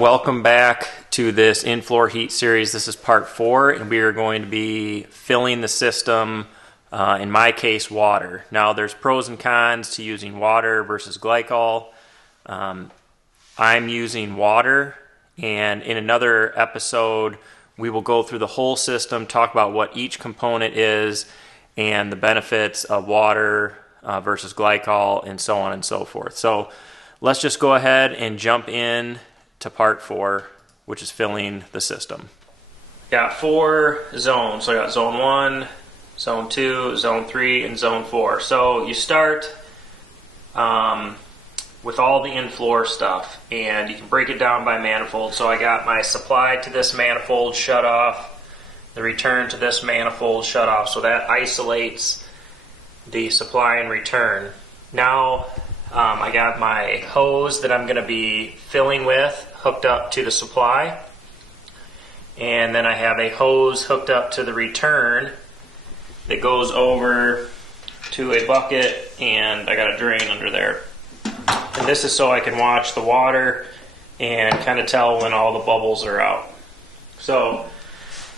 Welcome back to this in-floor heat series. This is part 4, and we are going to be filling the system, in my case, water. Now, there's pros and cons to using water versus glycol. I'm using water, and in another episode, we will go through the whole system, talk about what each component is, and the benefits of water versus glycol, and so on and so forth. So let's just go ahead and jump in to part 4, which is filling the system. Got 4 zones. So I got zone 1, zone 2, zone 3, and zone 4. So you start with all the in-floor stuff, and you can break it down by manifold. So I got my supply to this manifold shut off, the return to this manifold shut off. So that isolates the supply and return. Now I got my hose that I'm going to be filling with hooked up to the supply, and then I have a hose hooked up to the return that goes over to a bucket, and I got a drain under there. And this is so I can watch the water and kind of tell when all the bubbles are out. So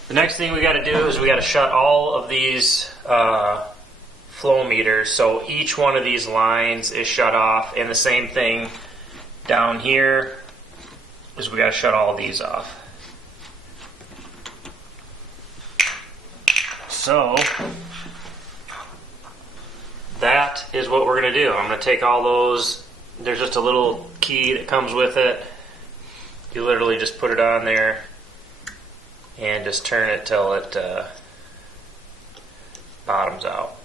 the next thing we got to do is we got to shut all of these flow meters, so each one of these lines is shut off, and the same thing down here is we got to shut all these off. So that is what we're going to do. I'm going to take all those. There's just a little key that comes with it. You literally just put it on there and just turn it till it bottoms out.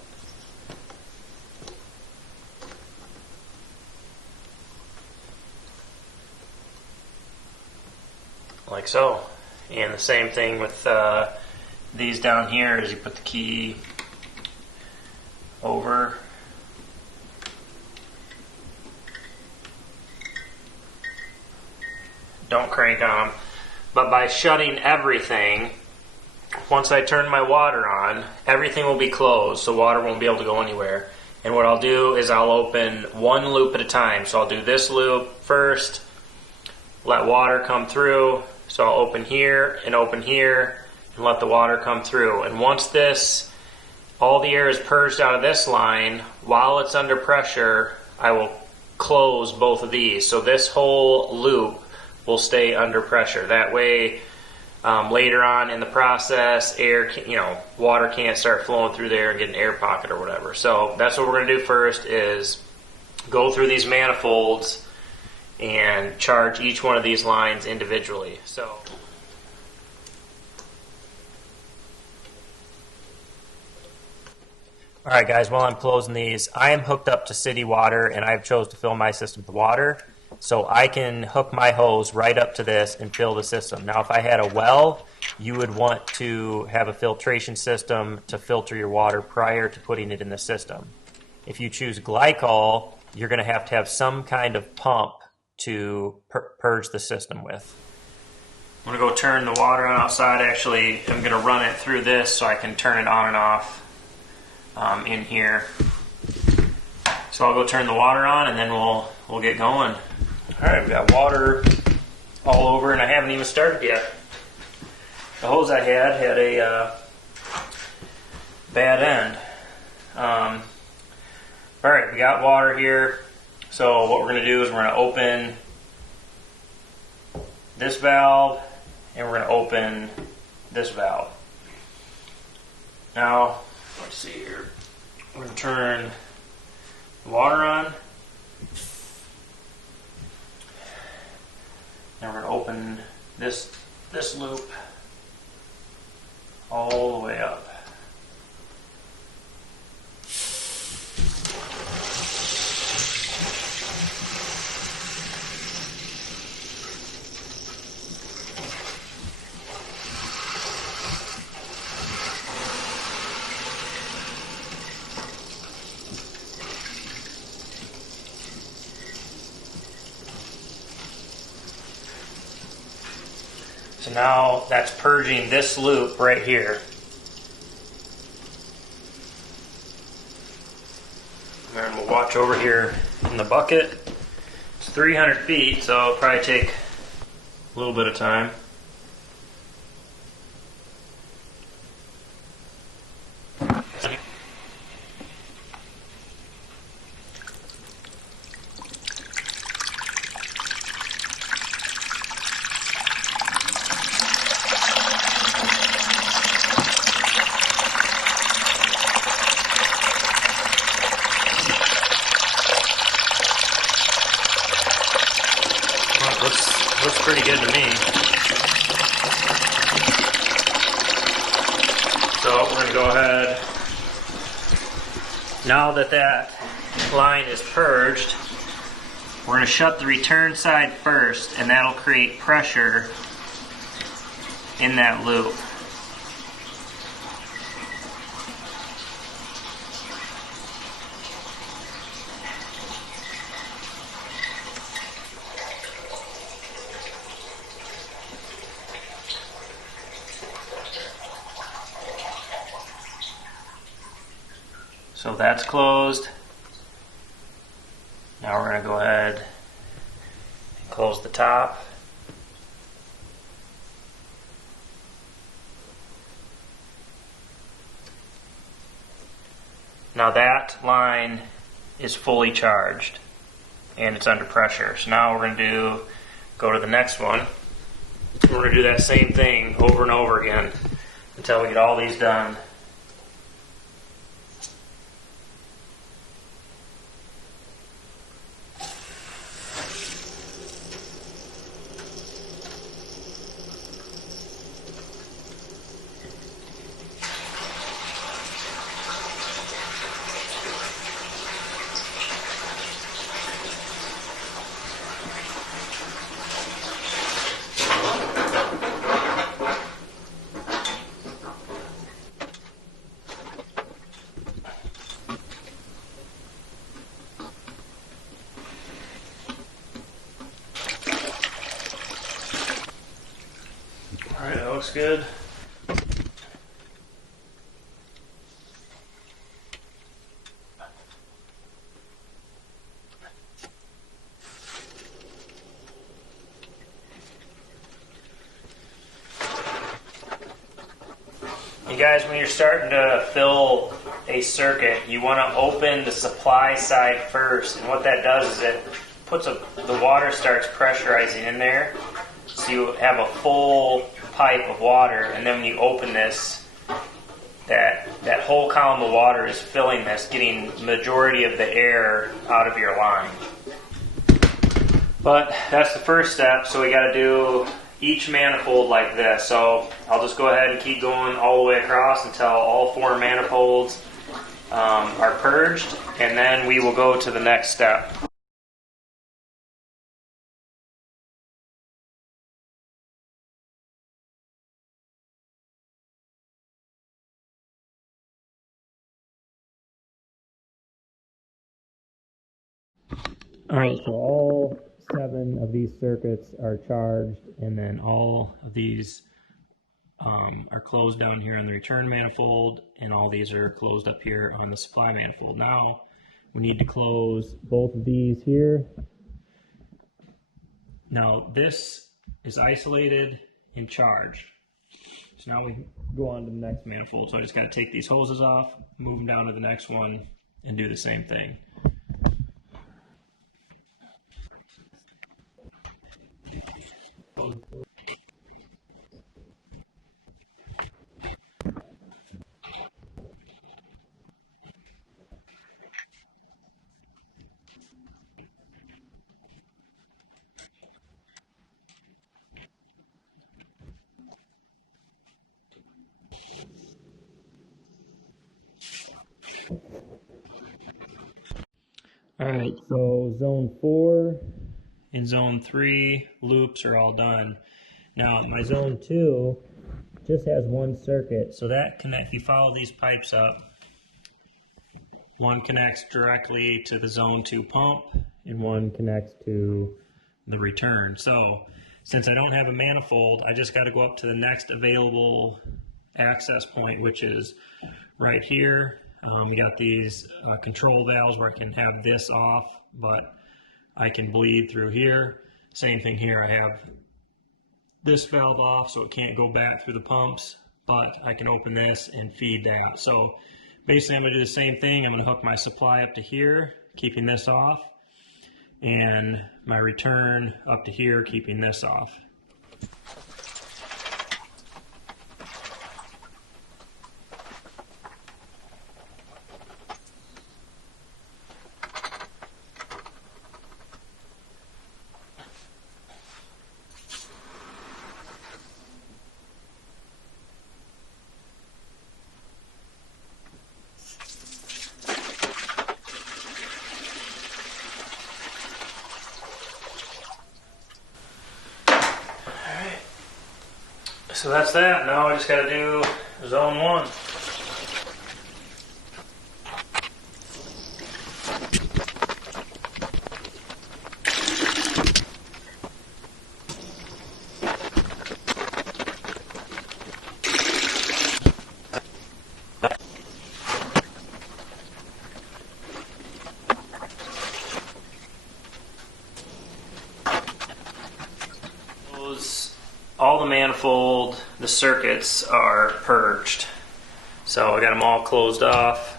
Like so. And the same thing with these down here is you put the key over. Don't crank on them. But by shutting everything, once I turn my water on, everything will be closed, so water won't be able to go anywhere. And what I'll do is I'll open one loop at a time. So I'll do this loop first, let water come through. So I'll open here and let the water come through. And once all the air is purged out of this line, while it's under pressure, I will close both of these. So this whole loop will stay under pressure. That way, later on in the process, water can't start flowing through there and get an air pocket or whatever. So that's what we're going to do first, is go through these manifolds and charge each one of these lines individually. So alright guys, while I'm closing these, I am hooked up to city water, and I've chose to fill my system with water. So I can hook my hose right up to this and fill the system. Now if I had a well, you would want to have a filtration system to filter your water prior to putting it in the system. If you choose glycol, you're going to have some kind of pump to purge the system with. I'm going to go turn the water on outside. Actually, I'm going to run it through this so I can turn it on and off in here. So I'll go turn the water on, and then we'll get going. Alright, we got water all over, and I haven't even started yet. The hose I had a bad end. Alright, we got water here. So what we're going to do is we're going to open this valve, and we're going to open this valve. Now, let's see here. We're going to turn the water on. And we're going to open this loop all the way up. So now that's purging this loop right here. And we'll watch over here in the bucket. It's 300 feet, so it'll probably take a little bit of time. Looks pretty good to me. So we're going to go ahead. Now that that line is purged, we're going to shut the return side first, and that'll create pressure in that loop. So that's closed. Now we're going to go ahead and close the top. Now that line is fully charged and it's under pressure. So now we're going to go to the next one. We're going to do that same thing over and over again until we get all these done. Alright, that looks good. You guys, when you're starting to fill a circuit, you want to open the supply side first, and what that does is it puts the water starts pressurizing in there, so you have a full pipe of water, and then when you open this, that whole column of water is filling this, getting the majority of the air out of your line. But that's the first step, so we got to do each manifold like this. So I'll just go ahead and keep going all the way across until all 4 manifolds are purged, and then we will go to the next step. Alright, so all 7 of these circuits are charged, and then all of these are closed down here on the return manifold, and all these are closed up here on the supply manifold. Now we need to close both of these here. Now this is isolated and charged. So now we go on to the next manifold. So I just got to take these hoses off, move them down to the next one, and do the same thing. Alright, so zone 4 and zone 3 loops are all done. Now my zone 2 just has one circuit, so that if you follow these pipes up, one connects directly to the zone 2 pump and one connects to the return. So since I don't have a manifold, I just got to go up to the next available access point, which is right here. We got these control valves where I can have this off, but I can bleed through here. Same thing here. I have this valve off so it can't go back through the pumps, but I can open this and feed that. So basically I'm going to do the same thing. I'm going to hook my supply up to here, keeping this off, and my return up to here, keeping this off. So that's that. Now I just got to do zone 1. All the manifold, the circuits are purged. So I got them all closed off.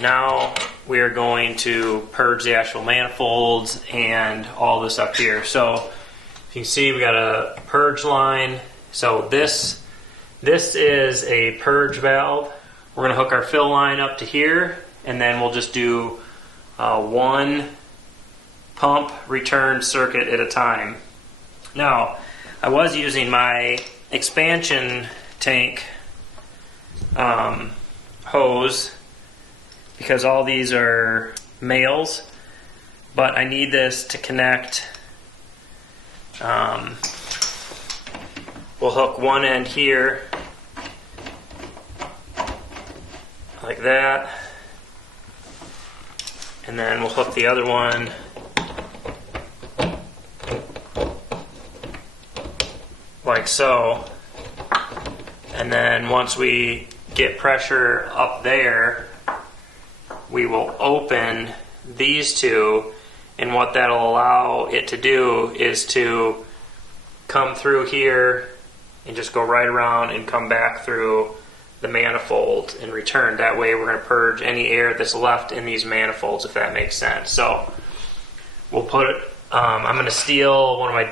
Now we are going to purge the actual manifolds and all this up here. So if you can see, we got a purge line. So this is a purge valve. We're going to hook our fill line up to here, and then we'll just do one pump return circuit at a time. Now, I was using my expansion tank hose because all these are males, but I need this to connect. We'll hook one end here like that, and then we'll hook the other one like so, and then once we get pressure up there, we will open these two, and what that'll allow it to do is to come through here and just go right around and come back through the manifold and return. That way we're going to purge any air that's left in these manifolds, if that makes sense. So we'll put it I'm going to steal one of my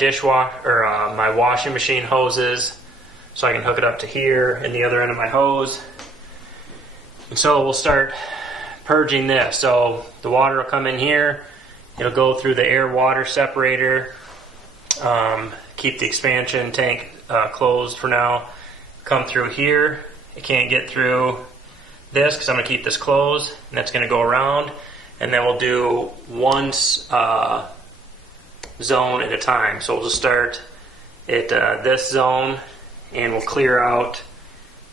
my washing machine hoses so I can hook it up to here and the other end of my hose. And so we'll start purging this. So the water will come in here, it'll go through the air-water separator, keep the expansion tank closed for now, come through here. It can't get through this because I'm going to keep this closed, and that's going to go around, and then we'll do one zone at a time. So we'll just start at this zone, and we'll clear out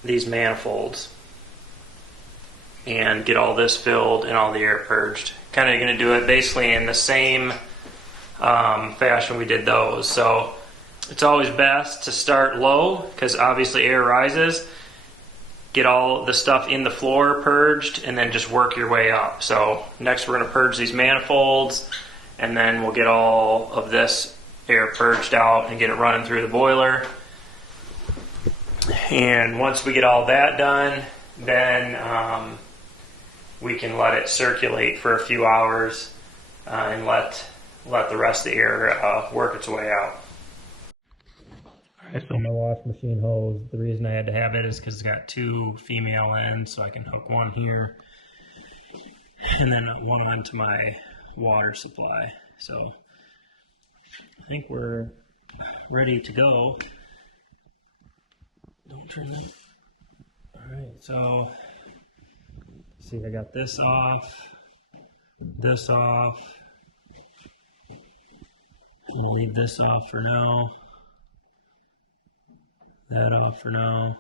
these manifolds and get all this filled and all the air purged. Kind of going to do it basically in the same fashion we did those. So it's always best to start low because obviously air rises. Get all the stuff in the floor purged and then just work your way up. So next we're going to purge these manifolds, and then we'll get all of this air purged out and get it running through the boiler. And once we get all that done, then we can let it circulate for a few hours and let the rest of the air work its way out. Alright, so my wash machine hose, the reason I had to have it is because it's got two female ends, so I can hook one here and then one onto my water supply. So I think we're ready to go. Don't turn that. Alright, so see, I got this off. We'll leave this off for now. That off for now.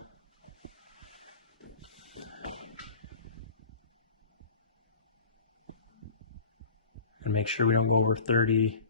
And make sure we don't go over 30.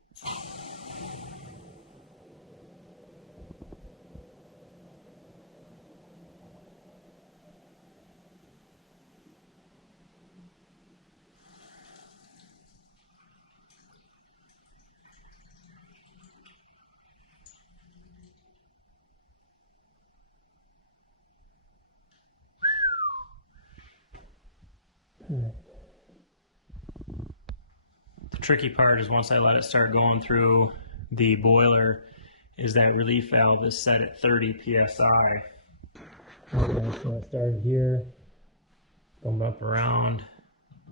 tricky part is once I let it start going through the boiler is that relief valve is set at 30 psi. Okay, so I started here, going up around.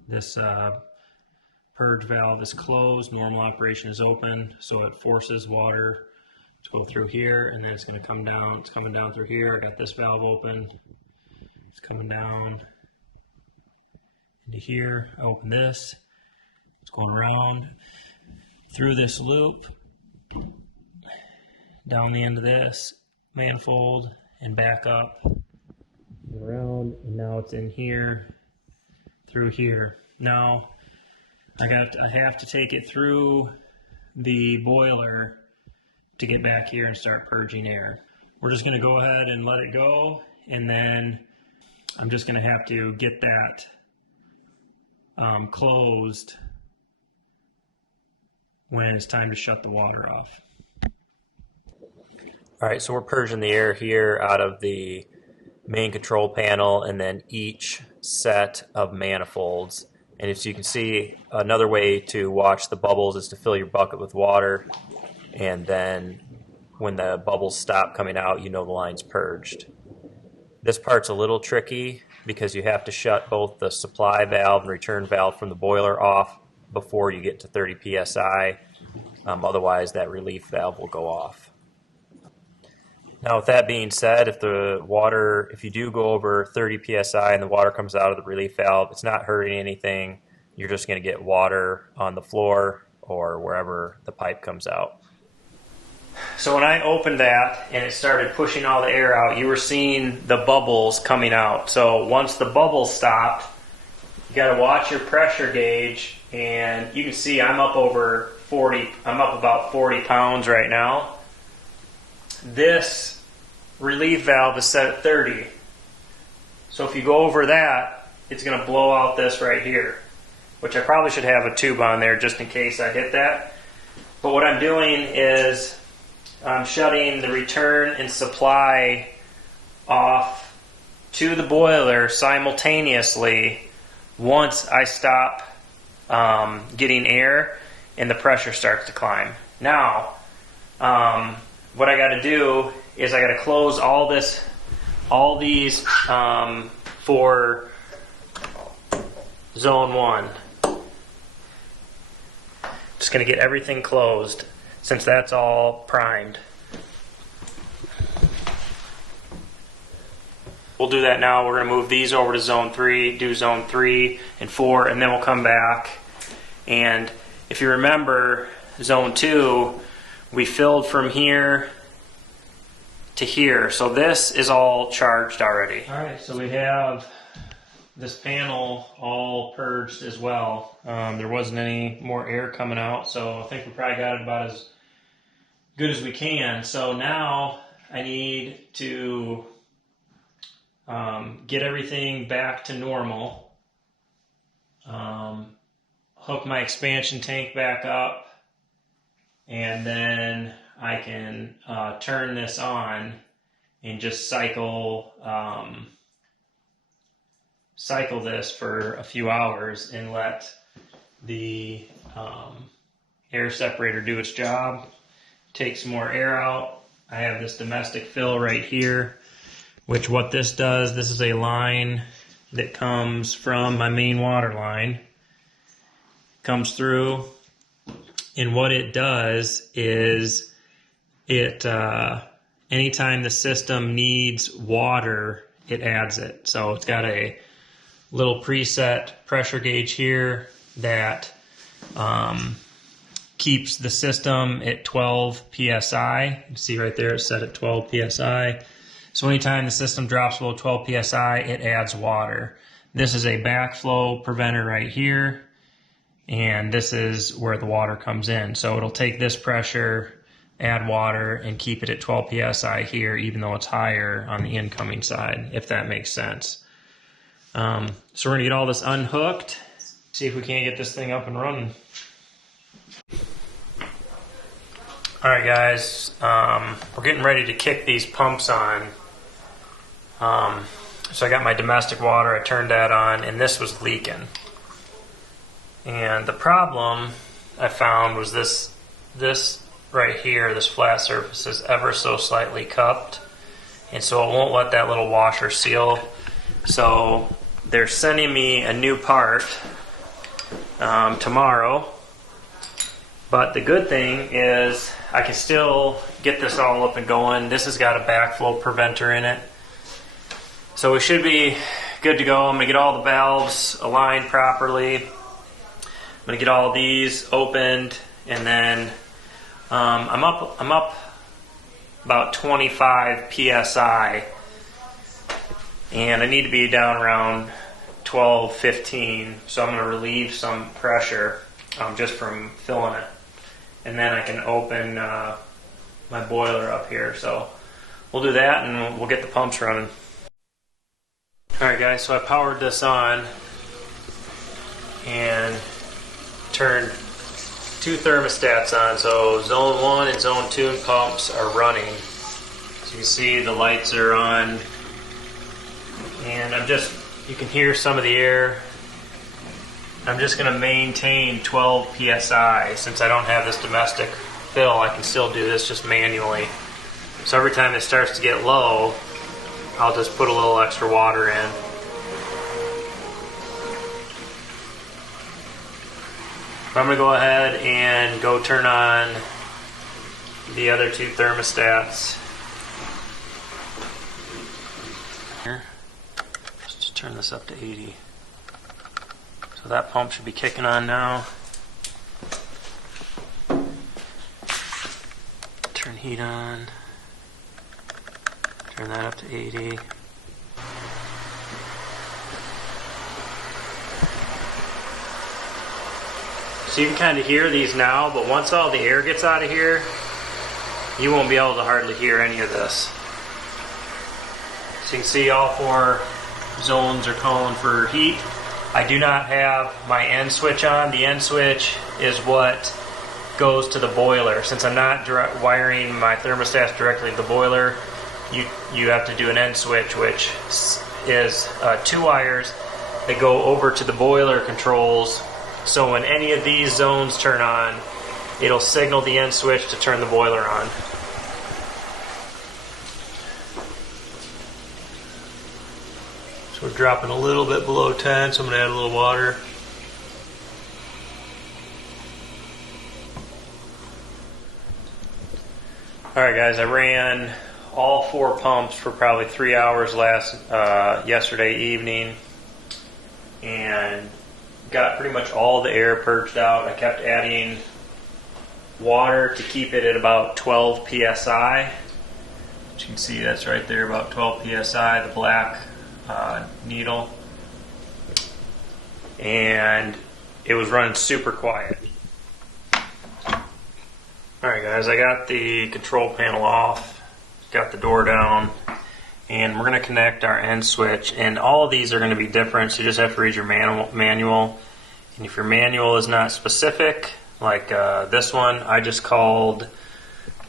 This purge valve is closed, normal operation is open, so it forces water to go through here, and then it's going to come down. It's coming down through here. I got this valve open. It's coming down into here. I open this. It's going around through this loop, down the end of this manifold, and back up, around, and now it's in here, through here. Now, I have to take it through the boiler to get back here and start purging air. We're just going to go ahead and let it go, and then I'm just going to have to get that closed when it's time to shut the water off. Alright, so we're purging the air here out of the main control panel and then each set of manifolds. And as you can see, another way to watch the bubbles is to fill your bucket with water, and then when the bubbles stop coming out, you know the line's purged. This part's a little tricky because you have to shut both the supply valve and return valve from the boiler off before you get to 30 psi. Otherwise, that relief valve will go off. Now, with that being said, if you do go over 30 psi and the water comes out of the relief valve, it's not hurting anything. You're just going to get water on the floor or wherever the pipe comes out. So when I opened that and it started pushing all the air out, you were seeing the bubbles coming out. So once the bubbles stopped, you got to watch your pressure gauge, and you can see I'm up over 40. I'm up about 40 pounds right now. This relief valve is set at 30. So if you go over that, it's going to blow out this right here, which I probably should have a tube on there just in case I hit that. But what I'm doing is I'm shutting the return and supply off to the boiler simultaneously once I stop getting air and the pressure starts to climb. Now, what I got to do is I got to close all these for zone 1. Just going to get everything closed since that's all primed. We'll do that now. We're going to move these over to zone 3, do zone 3 and 4, and then we'll come back. And if you remember, zone 2, we filled from here to here. So this is all charged already. All right, so we have this panel all purged as well. There wasn't any more air coming out, so I think we probably got it about as good as we can. So now I need to get everything back to normal, hook my expansion tank back up, and then I can turn this on and just cycle this for a few hours and let the air separator do its job. Take some more air out. I have this domestic fill right here, which what this does, this is a line that comes from my main water line. Comes through, and what it does is it anytime the system needs water, it adds it. So it's got a little preset pressure gauge here that keeps the system at 12 psi. You can see right there it's set at 12 psi. So anytime the system drops below 12 psi, it adds water. This is a backflow preventer right here, and this is where the water comes in. So it'll take this pressure, add water, and keep it at 12 psi here, even though it's higher on the incoming side, if that makes sense. So we're going to get all this unhooked, see if we can't get this thing up and running. Alright guys, we're getting ready to kick these pumps on. So I got my domestic water, I turned that on, and this was leaking. And the problem I found was this right here, this flat surface is ever so slightly cupped, and so it won't let that little washer seal. So they're sending me a new part tomorrow, but the good thing is I can still get this all up and going. This has got a backflow preventer in it, so we should be good to go. I'm going to get all the valves aligned properly. I'm going to get all these opened, and then I'm up about 25 psi, and I need to be down around 12, 15, so I'm going to relieve some pressure just from filling it, and then I can open my boiler up here. So we'll do that, and we'll get the pumps running. Alright guys, so I powered this on and turned two thermostats on. So zone 1 and zone 2 pumps are running. So you can see the lights are on, and you can hear some of the air. I'm just going to maintain 12 psi. Since I don't have this domestic fill, I can still do this just manually. So every time it starts to get low, I'll just put a little extra water in. I'm going to go ahead and go turn on the other two thermostats. Here, let's turn this up to 80. So that pump should be kicking on now. Turn heat on. Turn that up to 80. So you can kind of hear these now, but once all the air gets out of here, you won't be able to hardly hear any of this. So you can see all four zones are calling for heat. I do not have my end switch on. The end switch is what goes to the boiler. Since I'm not wiring my thermostats directly to the boiler, you have to do an end switch, which is 2 wires that go over to the boiler controls. So when any of these zones turn on, it'll signal the end switch to turn the boiler on. So we're dropping a little bit below 10, so I'm going to add a little water. Alright guys, I ran all 4 pumps for probably 3 hours yesterday evening, and got pretty much all the air purged out. I kept adding water to keep it at about 12 psi. As you can see, that's right there, about 12 psi, the black needle. And it was running super quiet. Alright guys, I got the control panel off, got the door down, and we're going to connect our end switch. And all of these are going to be different, so you just have to read your manual. And if your manual is not specific, like this one, I just called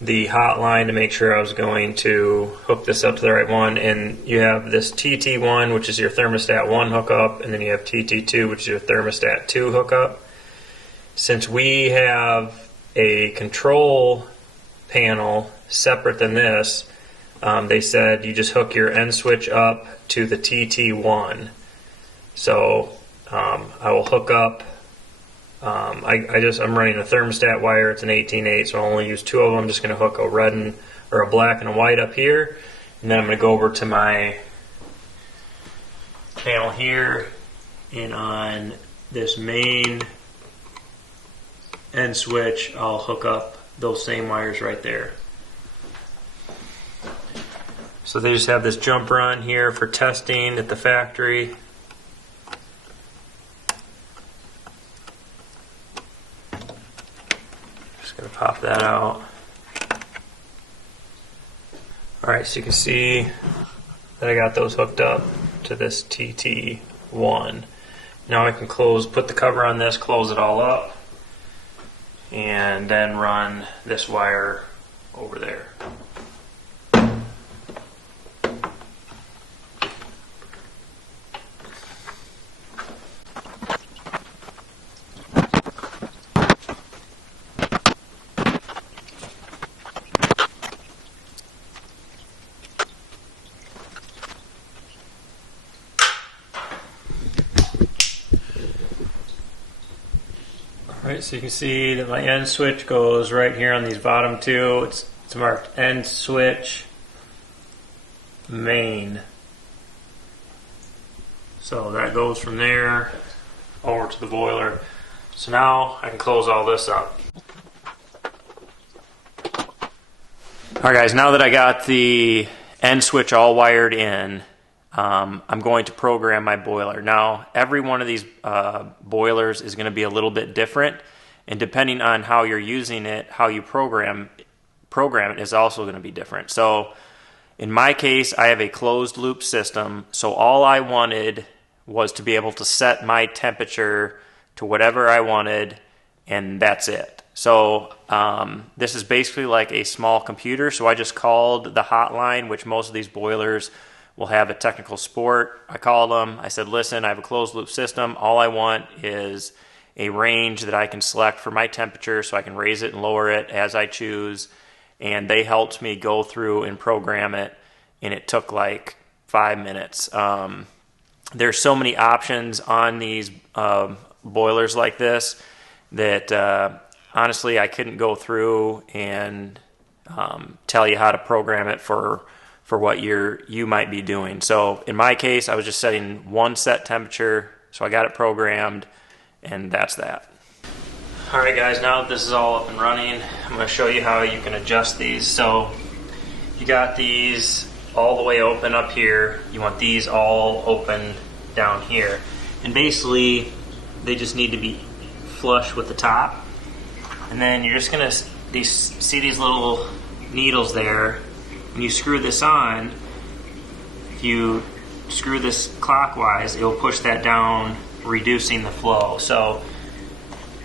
the hotline to make sure I was going to hook this up to the right one. And you have this TT1, which is your thermostat 1 hookup, and then you have TT2, which is your thermostat 2 hookup. Since we have a control panel separate than this, they said you just hook your end switch up to the TT1. So I will hook up. I'm running a thermostat wire. It's an 18/8, so I'll only use 2 of them. I'm just going to hook a red or a black and a white up here, and then I'm going to go over to my panel here, and on this main end switch, I'll hook up those same wires right there. So they just have this jumper on here for testing at the factory. Just going to pop that out. Alright, so you can see that I got those hooked up to this TT1. Now I can put the cover on this, close it all up, and then run this wire over there. Alright, so you can see that my end switch goes right here on these bottom two. It's marked end switch main. So that goes from there over to the boiler. So now I can close all this up. Alright guys, now that I got the end switch all wired in, I'm going to program my boiler. Now, every one of these boilers is going to be a little bit different, and depending on how you're using it, how you program it is also going to be different. So, in my case, I have a closed loop system, so all I wanted was to be able to set my temperature to whatever I wanted, and that's it. So this is basically like a small computer, so I just called the hotline, which most of these boilers will have a technical support. I called them, I said, listen, I have a closed loop system, all I want is a range that I can select for my temperature so I can raise it and lower it as I choose, and they helped me go through and program it, and it took like 5 minutes. There's so many options on these boilers like this that honestly I couldn't go through and tell you how to program it for what you might be doing. So in my case, I was just setting one set temperature, so I got it programmed, and that's that. Alright guys, now that this is all up and running, I'm going to show you how you can adjust these. So you got these all the way open up here, you want these all open down here, and basically they just need to be flush with the top, and then you're just going to see these little needles there. When you screw this on, if you screw this clockwise, it will push that down, reducing the flow. So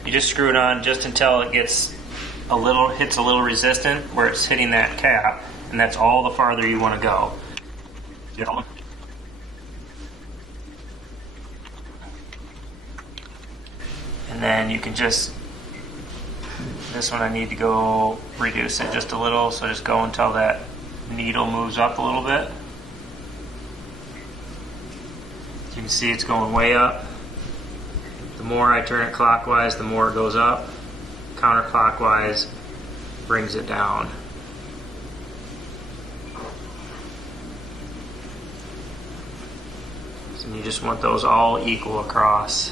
you just screw it on just until it hits a little resistant where it's hitting that cap, and that's all the farther you want to go. And then you can just, this one I need to go reduce it just a little, so just go until that needle moves up a little bit. You can see it's going way up. The more I turn it clockwise, the more it goes up. Counterclockwise brings it down. So you just want those all equal across.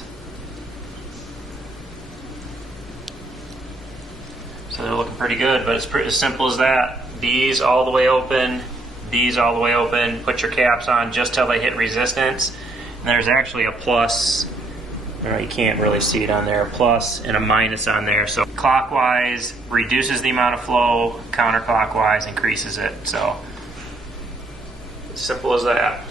So they're looking pretty good, but it's pretty as simple as that. These all the way open, these all the way open. Put your caps on just till they hit resistance. And there's actually a plus, you can't really see it on there, a plus and a minus on there. So clockwise reduces the amount of flow, counterclockwise increases it. So simple as that.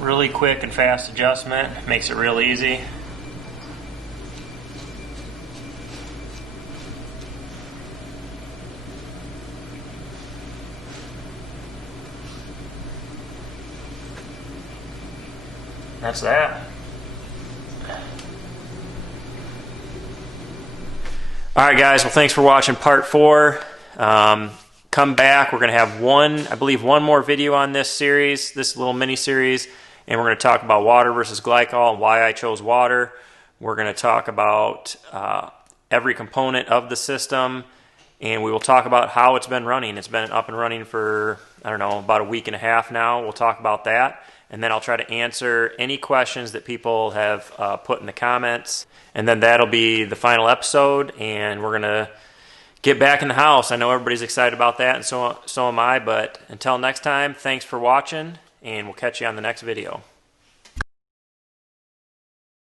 Really quick and fast adjustment, makes it real easy. That's that. Alright guys, well thanks for watching part 4. Come back, we're going to have one more video on this series, this little mini series. And we're going to talk about water versus glycol and why I chose water. We're going to talk about every component of the system, and we will talk about how it's been running. It's been up and running for, I don't know, about a week and a half now. We'll talk about that, and then I'll try to answer any questions that people have put in the comments. And then that'll be the final episode, and we're going to get back in the house. I know everybody's excited about that, and so am I, but until next time, thanks for watching, and we'll catch you on the next video.